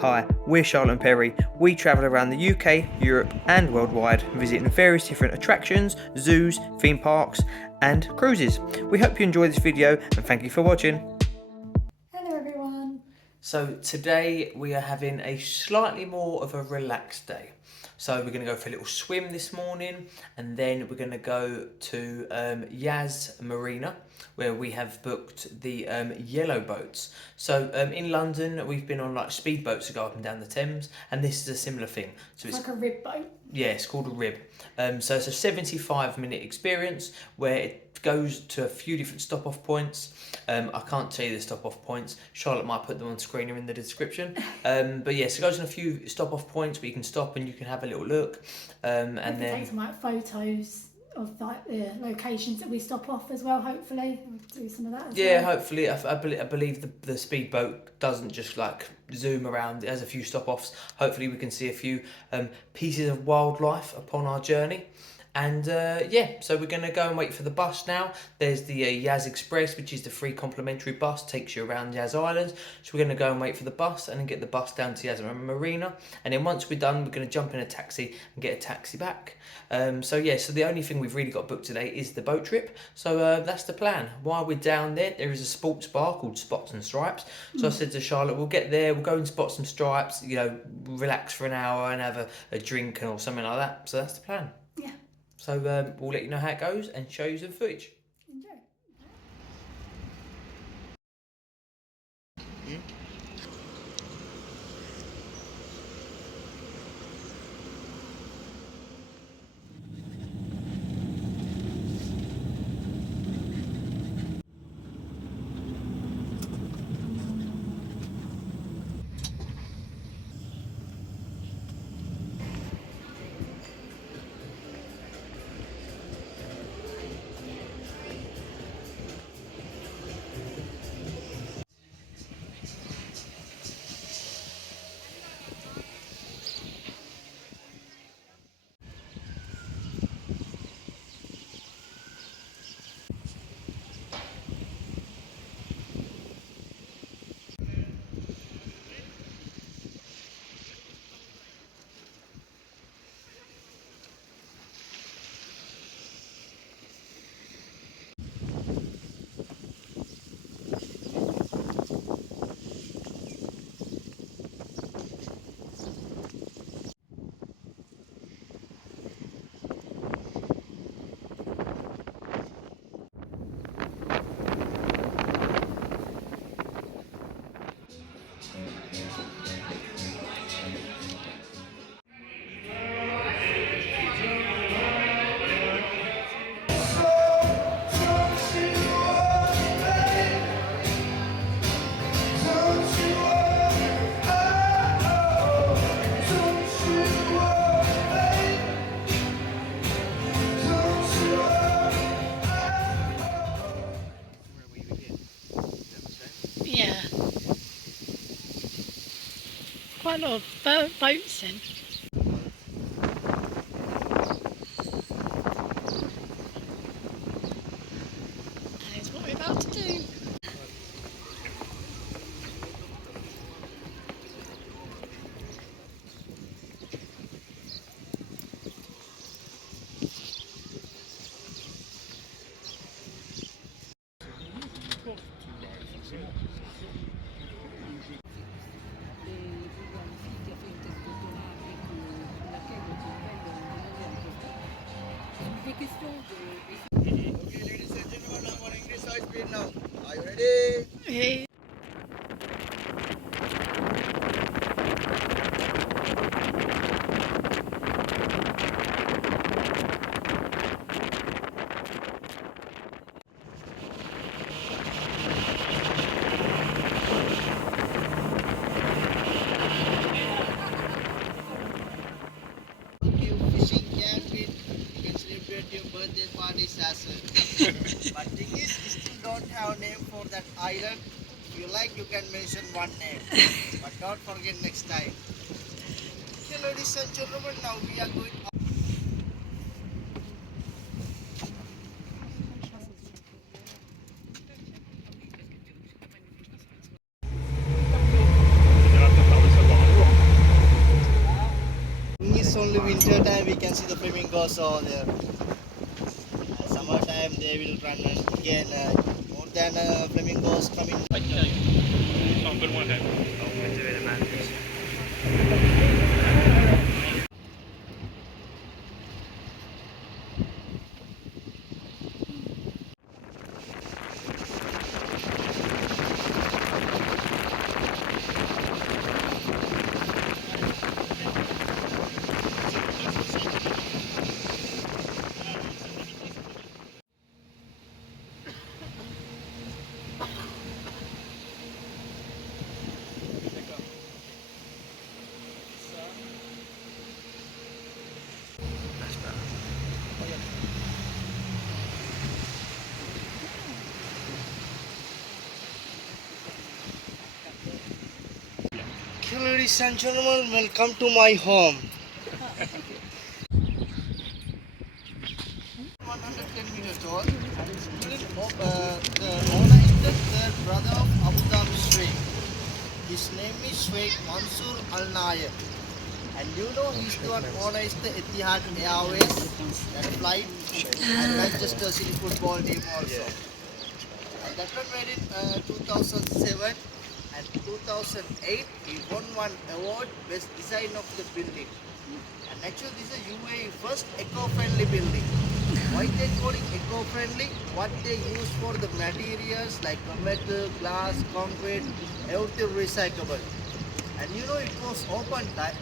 Hi, we're Charlotte and Perry. We travel around the UK, Europe, and worldwide, visiting various different attractions, zoos, theme parks, and cruises. We hope you enjoy this video and thank you for watching. Hello everyone. So today we are having a slightly more of a relaxed day. So we're going to go for a little swim this morning, and then we're going to go to Yas Marina, where we have booked the yellow boats. So in London, we've been on like speedboats to go up and down the Thames, and this is a similar thing. So It's like a rib boat. yeah, it's called a rib. So it's a 75-minute experience where it goes to a few different stop-off points. I can't tell you the stop-off points. Charlotte might put them on screen or in the description. But yes, it goes in a few stop-off points where you can stop and you can have a little look. And then take some like photos of like the locations that we stop off as well. Hopefully, we'll do some of that. Yeah, hopefully. I believe the speedboat doesn't just like zoom around. It has a few stop-offs. Hopefully we can see a few pieces of wildlife upon our journey. And yeah, so we're going to go and wait for the bus now. There's the Yas Express, which is the free complimentary bus, takes you around Yas Island. So we're going to go and wait for the bus and then get the bus down to Yas Marina. And then once we're done, we're going to jump in a taxi and get a taxi back. So yeah, so the only thing we've really got booked today is the boat trip. So that's the plan. While we're down there, there is a sports bar called Spots and Stripes. So I said to Charlotte, we'll get there, we'll go and spot some stripes, you know, relax for an hour and have a drink or something like that. So that's the plan. Yeah. So we'll let you know how it goes and show you some footage. Enjoy. Yeah. Quite a lot of boats in. That is what we're about to do. Okay, ladies and gentlemen, I'm on English side speed now. Are you ready? Okay. You fishing camp in, you can celebrate your birthday parties as well. But thing is, still don't have a name for that island. If you like, you can mention one name. But don't forget next time. Okay, ladies and gentlemen, now we are going up. flamingos over there. Summertime they will run and again more than flamingos coming. That's better. Okay, ladies and gentlemen, welcome to my home. 110 meters tall, and it's building of the owner is the third brother of Abu Dhabi Sheikh. His name is Sheikh Mansour Al Nayef. And you know he's the one owner is the Etihad Airways, that flight, and Manchester City football team also. And that one made in 2007 and 2008. He won one award, best design of the building. And actually this is UAE first eco-friendly building. Why they call it eco-friendly? What they use for the materials like metal, glass, concrete, everything recyclable. And you know it was open type,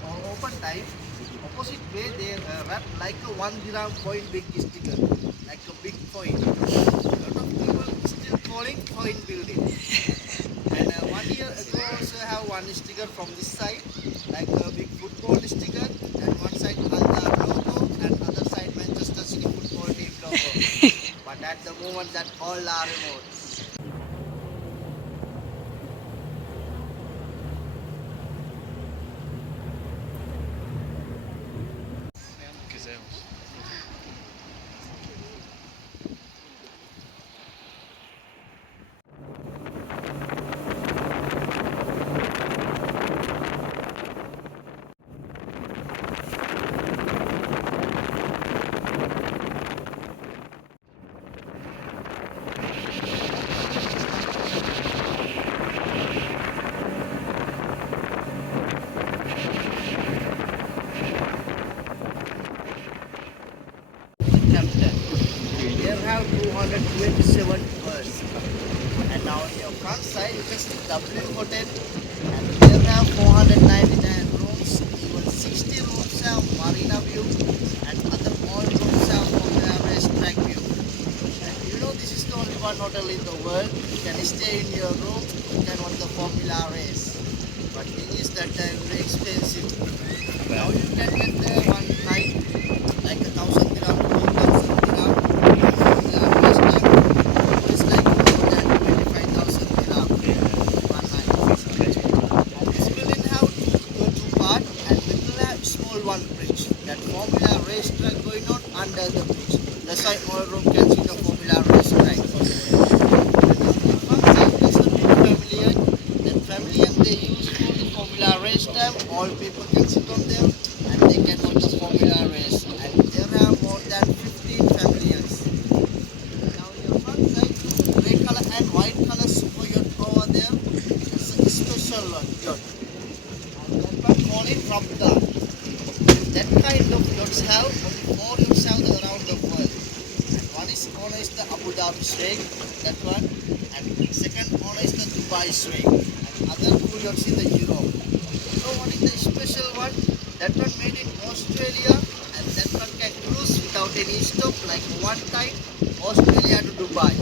opposite way they wrap like a 1 dirham coin big sticker, like a big coin. A lot of people still calling coin building. And 1 year ago also have one sticker from this side, like a big football sticker, and one side Al logo and other side Manchester City football team logo. But at the moment that all are removed. Captain. There have 227 birds. And now on your front side you can see W Hotel. And there have 499 rooms. Even 60 rooms have marina view. And other all rooms have Formula race track view. And you know this is the only one hotel in the world. You can stay in your room. You can watch the Formula race. But thing is that very expensive. Now you can get there one night like 1,000 dirham, 2,000 dirham. It's like more than 25,000 dirham one night. And this building have two part, and we will have small one bridge. That Formula racetrack going on under the bridge. That's why all room can see the Formula racetrack. They use for the Formula race time. All people can sit on them and they can watch the Formula race. And there are more than 15 pavilions. Now your front side, grey color and white color super yacht over there. That's a special yacht. And that one call it Ramda. That kind of yachts have only 4 yachts have around the world. And one is owner is the Abu Dhabi Sheikh, that one. And second owner is the Dubai Sheikh. Other two yachts in the Europe. So what is the special one? That one made in Australia, and that one can cruise without any stop, like one time Australia to Dubai.